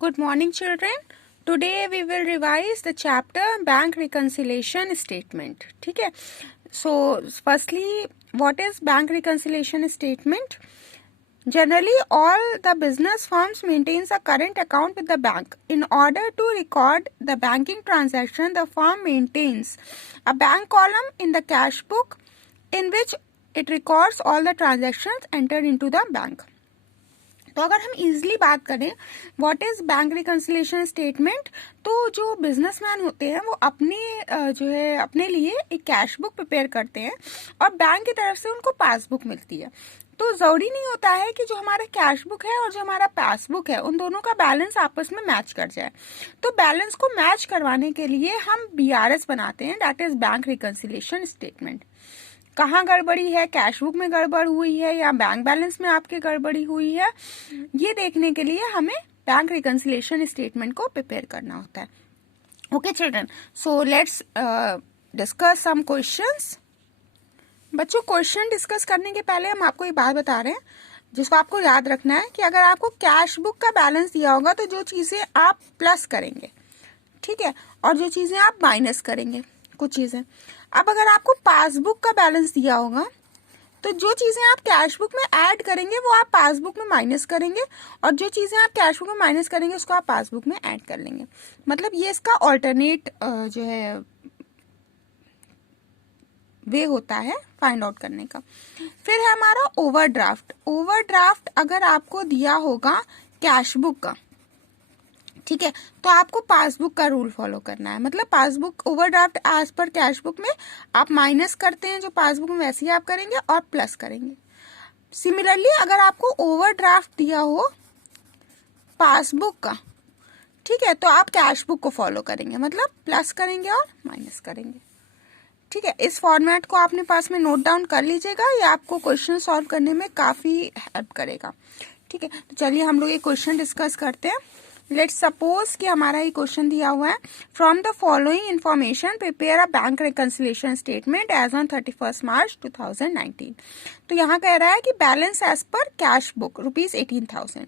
Good morning, children. Today we will revise the chapter Bank Reconciliation Statement. ठीक है. So firstly, what is Bank Reconciliation Statement? Generally, all the business firms maintains a current account with the bank. In order to record the banking transaction, the firm maintains a bank column in the cash book in which it records all the transactions entered into the bank. तो अगर हम easily बात करें what is bank reconciliation statement, तो जो businessman होते हैं वो अपने लिए एक कैश बुक प्रिपेयर करते हैं और बैंक की तरफ से उनको पासबुक मिलती है. तो जरूरी नहीं होता है कि जो हमारा कैश बुक है और जो हमारा पासबुक है उन दोनों का बैलेंस आपस में मैच कर जाए. तो बैलेंस को मैच करवाने के लिए हम BRS बनाते हैं, that is bank reconciliation statement. कहाँ गड़बड़ी है, कैश बुक में गड़बड़ हुई है या बैंक बैलेंस में आपके गड़बड़ी हुई है, ये देखने के लिए हमें बैंक रिकंसिलिएशन स्टेटमेंट को प्रिपेयर करना होता है. Okay children, so let's discuss some questions. बच्चों, क्वेश्चन डिस्कस करने के पहले हम आपको एक बात बता रहे हैं जिसको आपको याद रखना है कि अगर आपको कैश बुक का बैलेंस दिया होगा तो जो चीजें आप प्लस करेंगे, ठीक है, और जो चीजें आप माइनस करेंगे, कुछ चीजें. अब अगर आपको पासबुक का बैलेंस दिया होगा तो जो चीजें आप कैश बुक में ऐड करेंगे वो आप पासबुक में माइनस करेंगे और जो चीजें आप कैश बुक में माइनस करेंगे उसको आप पासबुक में ऐड कर लेंगे. मतलब ये इसका ऑल्टरनेट वे होता है फाइंड आउट करने का. फिर है हमारा ओवरड्राफ्ट. ओवरड्राफ्ट अगर आपको दिया होगा कैश बुक का, ठीक है, तो आपको पासबुक का रूल फॉलो करना है. मतलब passbook overdraft as per cash book में आप माइनस करते हैं जो पासबुक में, वैसे ही आप करेंगे और प्लस करेंगे. सिमिलरली अगर आपको ओवरड्राफ्ट दिया हो पासबुक का, ठीक है, तो आप कैश बुक को फॉलो करेंगे, मतलब प्लस करेंगे और माइनस करेंगे. ठीक है, इस फॉर्मेट को आपने पास में नोट डाउन कर लीजिएगा, ये आपको क्वेश्चन सॉल्व करने में काफी हेल्प करेगा. ठीक है, तो चलिए हम लोग ये क्वेश्चन डिस्कस करते हैं. लेट्स सपोज कि हमारा ये क्वेश्चन दिया हुआ है, from the following information prepare a bank reconciliation statement as on 31 March 2019. तो यहाँ कह रहा है कि balance as per cash book ₹18,000.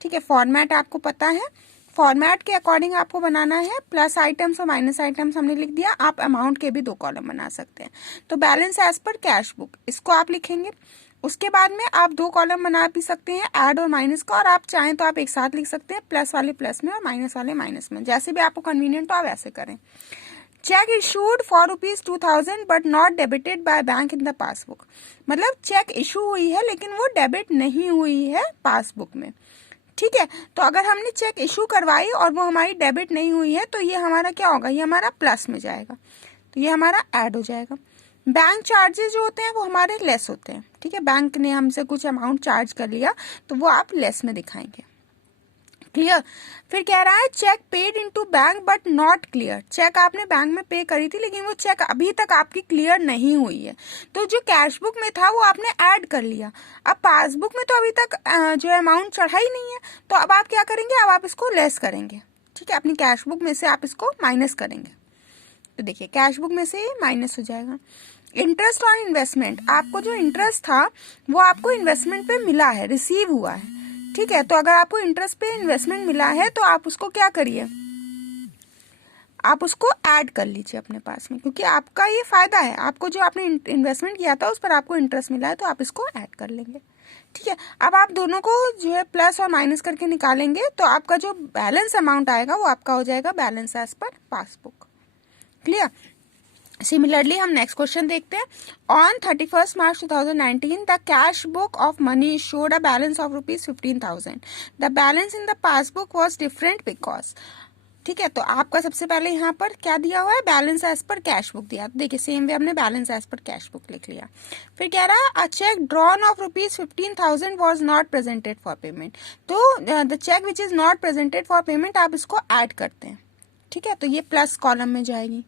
ठीक है, फॉर्मेट आपको पता है, फॉर्मेट के अकॉर्डिंग आपको बनाना है. प्लस आइटम्स और माइनस आइटम्स हमने लिख दिया, आप अमाउंट के भी 2 कॉलम बना सकते हैं. तो balance as per cash book इसको आप लिखेंगे. उसके बाद में आप 2 कॉलम बना भी सकते हैं ऐड और माइनस का, और आप चाहें तो आप एक साथ लिख सकते हैं, प्लस वाले प्लस में और माइनस वाले माइनस में, जैसे भी आपको कन्वीनियंट हो आप ऐसे करें. Check issued for ₹2,000 but not debited by bank in the passbook. मतलब चेक इशू हुई है लेकिन वो डेबिट नहीं हुई है पासबुक में. ठीक है, तो अगर हमने चेक इशू करवाई और वो हमारी डेबिट नहीं हुई है तो ये हमारा क्या होगा, ये हमारा प्लस में जाएगा, तो ये हमारा ऐड हो जाएगा. बैंक चार्जेस जो होते हैं वो हमारे लेस होते हैं. ठीक है, बैंक ने हमसे कुछ अमाउंट चार्ज कर लिया तो वो आप लेस में दिखाएंगे. क्लियर. फिर कह रहा है cheque paid into bank but not clear. Cheque आपने बैंक में पे करी थी लेकिन वो चेक अभी तक आपकी क्लियर नहीं हुई है. तो जो कैश बुक में था वो आपने ऐड कर लिया, अब पासबुक में तो अभी तक जो अमाउंट चढ़ा ही नहीं है, तो अब आप क्या करेंगे, अब आप इसको लेस करेंगे. ठीक है, अपनी कैश बुक में से आप इसको माइनस करेंगे. तो देखिए कैश बुक में से माइनस हो जाएगा. इंटरेस्ट ऑन इन्वेस्टमेंट, आपको जो इंटरेस्ट था वो आपको इन्वेस्टमेंट पे मिला है, रिसीव हुआ है. ठीक है, तो अगर आपको इंटरेस्ट पे इन्वेस्टमेंट मिला है तो आप उसको क्या करिए, आप उसको ऐड कर लीजिए अपने पास में, क्योंकि आपका ये फायदा है, आपको जो आपने इन्वेस्टमेंट किया था उस पर आपको इंटरेस्ट मिला है तो आप इसको ऐड कर लेंगे. ठीक है, अब आप दोनों को जो है प्लस और माइनस करके निकालेंगे तो आपका जो बैलेंस अमाउंट आएगा वो आपका हो जाएगा balance as per passbook. Clear. Similarly हम नेक्स्ट क्वेश्चन देखते हैं. On 31 March 2019 the cash book of money showed a balance of ₹15,000. The balance in the passbook was different because. ठीक है, तो आपका सबसे पहले यहाँ पर क्या दिया हुआ है, balance as per cash book दिया. देखिए सेम वे हमने balance as per cash book लिख लिया. फिर कह रहा है a cheque drawn of ₹15,000 was not presented for payment. तो the cheque which is not presented for payment आप इसको ऐड करते हैं. ठीक है, तो ये प्लस कॉलम में जाएगी.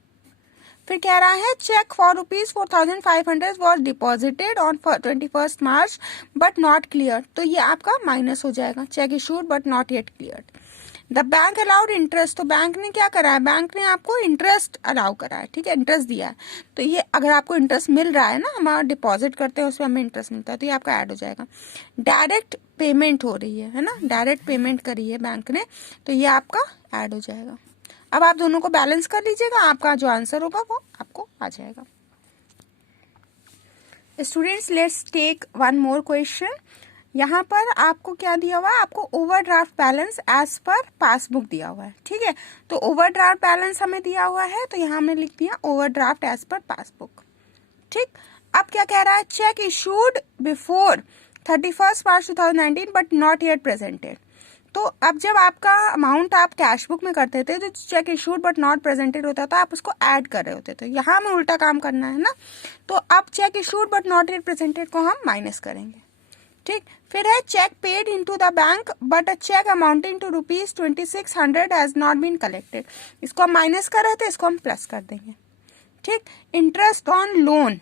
फिर कह रहा है cheque for ₹4,500 was deposited on 21 March but not clear. तो ये आपका माइनस हो जाएगा, cheque issued but not yet clear. The bank allowed interest, तो बैंक ने क्या करा है, बैंक ने आपको इंटरेस्ट अलाउ करा है, ठीक है, इंटरेस्ट दिया है। तो ये अगर आपको इंटरेस्ट मिल रहा है ना, हमारा डिपॉजिट करते हैं उसमें हमें इंटरेस्ट मिलता है, तो ये आपका ऐड हो जाएगा। डायरेक्ट पेमेंट हो रही है ना, डायरेक्ट पेमेंट करी है बैंक ने, तो ये आपका ऐड हो जाएगा। अब आप दोनों को बैलेंस कर लीजिएगा, आपका जो आंसर होगा वो आपको आ जाएगा। Students let's take one more question. यहाँ पर आपको क्या दिया हुआ है, आपको overdraft balance as per passbook दिया हुआ है, ठीक है। तो ओवरड्राफ्ट बैलेंस हमें दिया हुआ है, तो यहाँ हमने लिख दिया ओवरड्राफ्ट एज पर पासबुक, ठीक। अब क्या कह रहा है, check issued before 31 March 2019 but not yet presented. तो अब जब आपका अमाउंट आप कैश बुक में करते थे तो check issued but not presented होता था, आप उसको ऐड कर रहे होते थे। यहाँ हमें उल्टा काम करना है ना, तो अब cheque issued but not yet presented को हम माइनस करेंगे, ठीक। फिर है cheque paid into the bank but a cheque amounting to ₹2600 has not been collected. इसको हम माइनस कर रहे थे, इसको हम प्लस कर देंगे, ठीक। Interest on loan,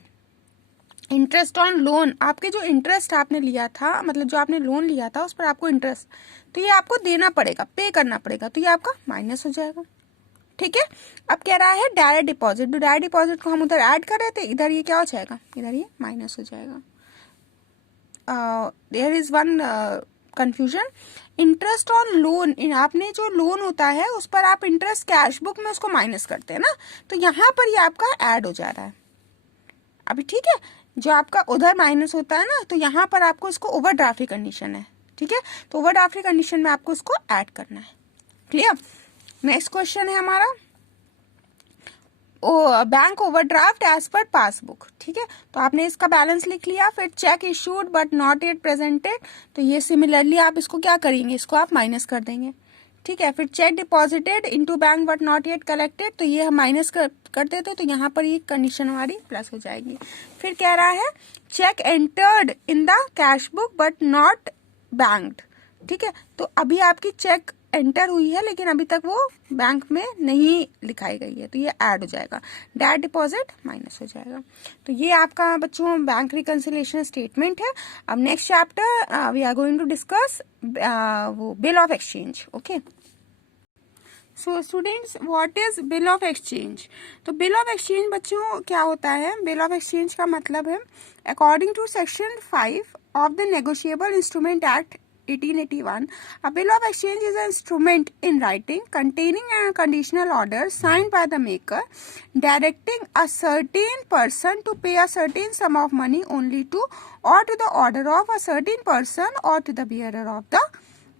interest on loan, आपके जो इंटरेस्ट आपने लिया था, मतलब जो आपने लोन लिया था उस पर आपको इंटरेस्ट, तो ये आपको देना पड़ेगा, पे करना पड़ेगा, तो ये आपका माइनस हो जाएगा, ठीक है। अब कह रहा है डायरेक्ट डिपॉजिट, तो डायरेक्ट डिपॉजिट को हम उधर ऐड कर रहे थे, इधर ये क्या हो जाएगा, इधर ये माइनस हो जाएगा। There is one confusion, interest on loan, आपने जो लोन होता है उस पर आप इंटरेस्ट कैश बुक में उसको माइनस करते हैं ना, तो यहाँ पर ये आपका ऐड हो जा रहा है अभी, ठीक है। जो आपका उधर माइनस होता है ना, तो यहाँ पर आपको इसको ओवरड्राफ्ट की कंडीशन है, ठीक है। तो ओवरड्राफ्ट की कंडीशन में आपको इसको ऐड करना है, क्लियर। नेक्स्ट क्वेश्चन है हमारा bank overdraft as per passbook, ठीक है। तो आपने इसका बैलेंस लिख लिया, फिर cheque issued but not yet presented, तो ये सिमिलरली आप इसको क्या करेंगे, इसको आप माइनस कर देंगे, ठीक है। फिर check deposited into bank but not yet collected, तो ये हम माइनस कर देते, तो यहाँ पर ये कंडीशन हमारी प्लस हो जाएगी। फिर कह रहा है cheque entered in the cash book but not banked, ठीक है। तो अभी आपकी चेक एंटर हुई है लेकिन अभी तक वो बैंक में नहीं लिखाई गई है, तो ये ऐड हो जाएगा, डायरेक्ट डिपॉजिट माइनस हो जाएगा। तो ये आपका बच्चों बैंक रिकंसिलिएशन स्टेटमेंट है। अब next chapter we are going to discuss वो bill of exchange, okay. So students what is bill of exchange, तो बिल ऑफ एक्सचेंज बच्चों क्या होता है, बिल ऑफ एक्सचेंज का मतलब है according to section 5 of the negotiable instrument act 1881, a bill of exchange is an instrument in writing containing a conditional order signed by the maker directing a certain person to pay a certain sum of money only to or to the order of a certain person or to the bearer of the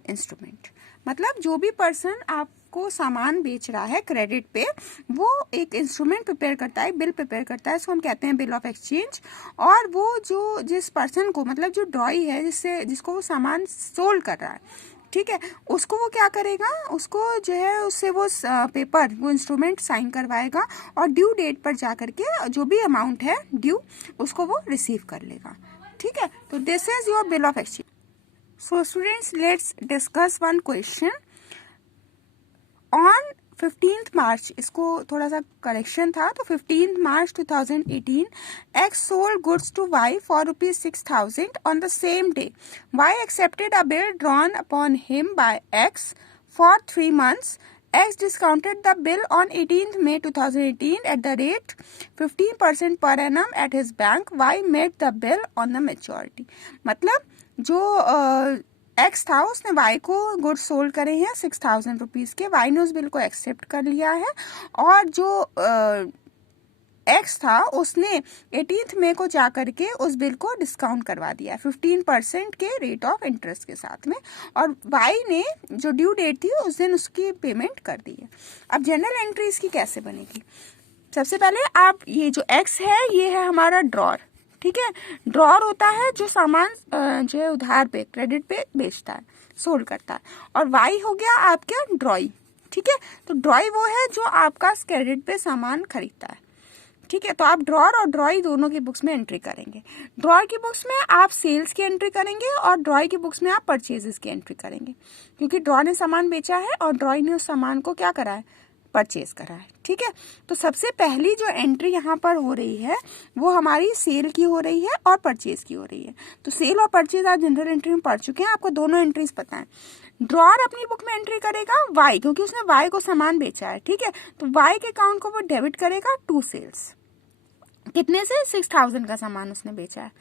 instrument। मतलब जो भी person आपको सामान बेच रहा है credit पे, वो एक इंस्ट्रूमेंट प्रिपेयर करता है, बिल प्रिपेयर करता है, इसको हम कहते हैं बिल ऑफ एक्सचेंज। और वो जो जिस पर्सन को, मतलब जो ड्रॉई है जिसको वो सामान सोल्ड कर रहा है, ठीक है, उसको वो क्या करेगा, उसको जो है उससे वो पेपर, वो इंस्ट्रूमेंट साइन करवाएगा और ड्यू डेट पर जा करके जो भी अमाउंट है ड्यू, उसको वो रिसीव कर लेगा, ठीक है। तो this is your bill of exchange. So students, let's discuss one question. On 15th March, इसको थोड़ा सा करेक्शन था, तो 15th March 2018, X sold goods to Y for ₹6,000 on the same day. Y accepted a bill drawn upon him by X for 3 months. X discounted the bill on 18th May 2018 at the rate 15% per annum at his bank. Y made the bill on the maturity. मतलब जो x था उसने Y को goods sold करे हैं 6,000 rupees के, Y ने उस बिल को एक्सेप्ट कर लिया है, और जो एक्स था उसने 18th मई को जा करके उस बिल को डिस्काउंट करवा दिया 15% के रेट ऑफ इंटरेस्ट के साथ में, और वाई ने जो ड्यू डेट थी उस दिन उसकी पेमेंट कर दी है। अब जनरल एंट्री इसकी कैसे बनेगी, सबसे पहले आप ये जो एक्स है ये है हमारा ड्रॉर, ठीक है। ड्रॉर होता है जो सामान जो है उधार पे क्रेडिट पे बेचता है, सोल्ड करता है, और वाई हो गया आपका ड्रॉई, ठीक है। तो ड्रॉई वो है जो आपका क्रेडिट पे सामान खरीदता है, ठीक है। तो आप ड्रॉर और ड्रॉई दोनों की बुक्स में एंट्री करेंगे। ड्रॉर की बुक्स में आप सेल्स की एंट्री करेंगे और ड्रॉई की बुक्स में आप परचेजेस की एंट्री करेंगे, क्योंकि ड्रॉर ने सामान बेचा है और ड्रॉई ने उस सामान को क्या करा है, परचेज करा है, ठीक है। तो सबसे पहली जो एंट्री यहाँ पर हो रही है वो हमारी सेल की हो रही है और परचेज की हो रही है। तो सेल और परचेज आप जनरल एंट्री में पढ़ चुके हैं, आपको दोनों एंट्रीज पता है। ड्रॉअर अपनी बुक में एंट्री करेगा वाई, क्योंकि उसने वाई को सामान बेचा है, ठीक है, तो वाई के अकाउंट को वो डेबिट करेगा टू सेल्स, कितने से 6000 का सामान उसने बेचा है,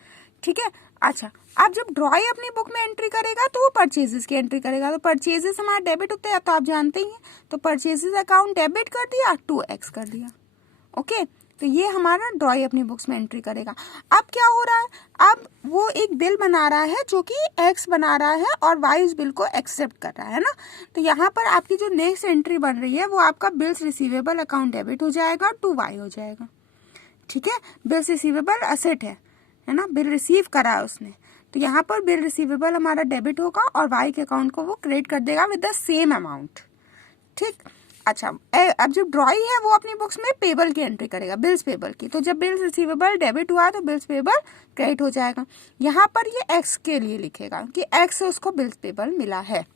ठीक है। अच्छा, अब जब ड्रॉई अपनी बुक में एंट्री करेगा तो वो परचेजेस की एंट्री करेगा, तो परचेजेस हमारा डेबिट होते हैं तो आप जानते ही हैं, तो परचेजेस अकाउंट डेबिट कर दिया 2x कर दिया, ओके। तो ये हमारा ड्रॉई अपनी बुक्स में एंट्री करेगा। अब क्या हो रहा है, अब वो एक बिल बना रहा है जो कि x बना रहा है और y उस बिल को एक्सेप्ट कर रहा है ना, तो यहाँ पर आपकी जो नेक्स्ट एंट्री बन रही है वो आपका बिल्स रिसीवेबल अकाउंट डेबिट हो जाएगा टू y हो जाएगा, ठीक है। बिल्स रिसीवेबल असेट है ना, बिल रिसीव करा है उसने, तो यहाँ पर बिल रिसीवेबल हमारा डेबिट होगा और वाई के अकाउंट को वो क्रेडिट कर देगा विद द सेम अमाउंट, ठीक। अच्छा, अब जो ड्रॉई है वो अपनी बुक्स में पेबल की एंट्री करेगा, बिल्स पेबल की, तो जब बिल्स रिसीवेबल डेबिट हुआ तो बिल्स पेबल क्रेडिट हो जाएगा। यहाँ पर ये एक्स के लिए लिखेगा कि एक्स से उसको बिल्स पेबल मिला है,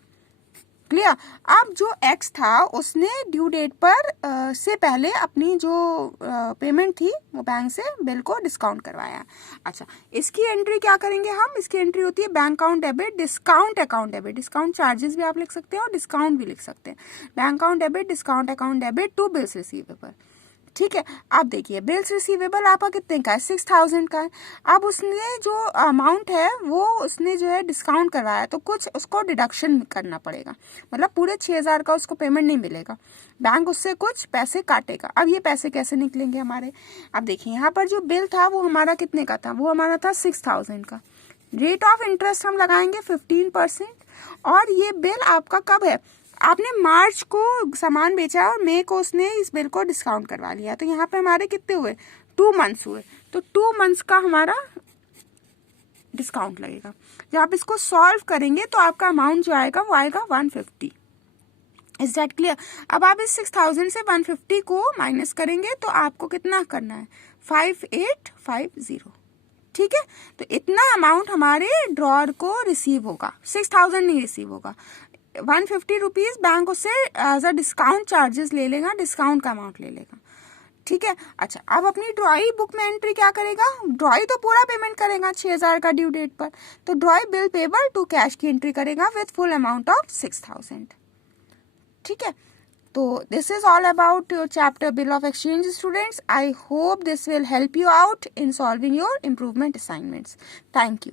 क्लियर। अब जो एक्स था उसने ड्यू डेट पर से पहले अपनी जो पेमेंट थी वो बैंक से बिल को डिस्काउंट करवाया। अच्छा, इसकी एंट्री क्या करेंगे हम, इसकी एंट्री होती है bank account debit discount account debit, discount charges भी आप लिख सकते हैं और डिस्काउंट भी लिख सकते हैं, bank account debit discount account debit to bills receivable, ठीक है। अब देखिए बिल्स रिसीवेबल आपका कितने का है, 6000 का है। अब उसने जो अमाउंट है वो उसने जो है डिस्काउंट करवाया है, तो कुछ उसको डिडक्शन करना पड़ेगा, मतलब पूरे 6000 का उसको पेमेंट नहीं मिलेगा, बैंक उससे कुछ पैसे काटेगा। अब ये पैसे कैसे निकलेंगे हमारे, अब देखिए यहाँ पर जो बिल था वो हमारा कितने का था, वो हमारा था 6000 का, रेट ऑफ इंटरेस्ट हम लगाएंगे 15%, और ये बिल आपका कब है, आपने मार्च को सामान बेचा और मई को उसने इस बिल को डिस्काउंट करवा लिया, तो यहाँ पे हमारे कितने हुए, 2 मंथ्स हुए, तो 2 मंथ्स का हमारा डिस्काउंट लगेगा। जब आप इसको सॉल्व करेंगे तो आपका अमाउंट जो आएगा वो आएगा 150, इज दैट क्लियर। अब आप इस 6000 से 150 को माइनस करेंगे तो आपको कितना करना है, 5850, ठीक है। तो इतना अमाउंट हमारे ड्रॉअर को रिसीव होगा, 6000 नहीं रिसीव होगा, 150 रुपीज बैंक उससे एज अ डिस्काउंट चार्जेस ले लेगा, डिस्काउंट का अमाउंट ले लेगा, ठीक है। अच्छा, अब अपनी ड्रॉई बुक में एंट्री क्या करेगा, ड्रॉई तो पूरा पेमेंट करेगा 6000 का ड्यू डेट पर, तो drawee bill payable to cash की एंट्री करेगा विथ फुल अमाउंट ऑफ 6000, ठीक है। तो this is all about your chapter bill of exchange students. I hope this will help you out in solving your improvement assignments. Thank you.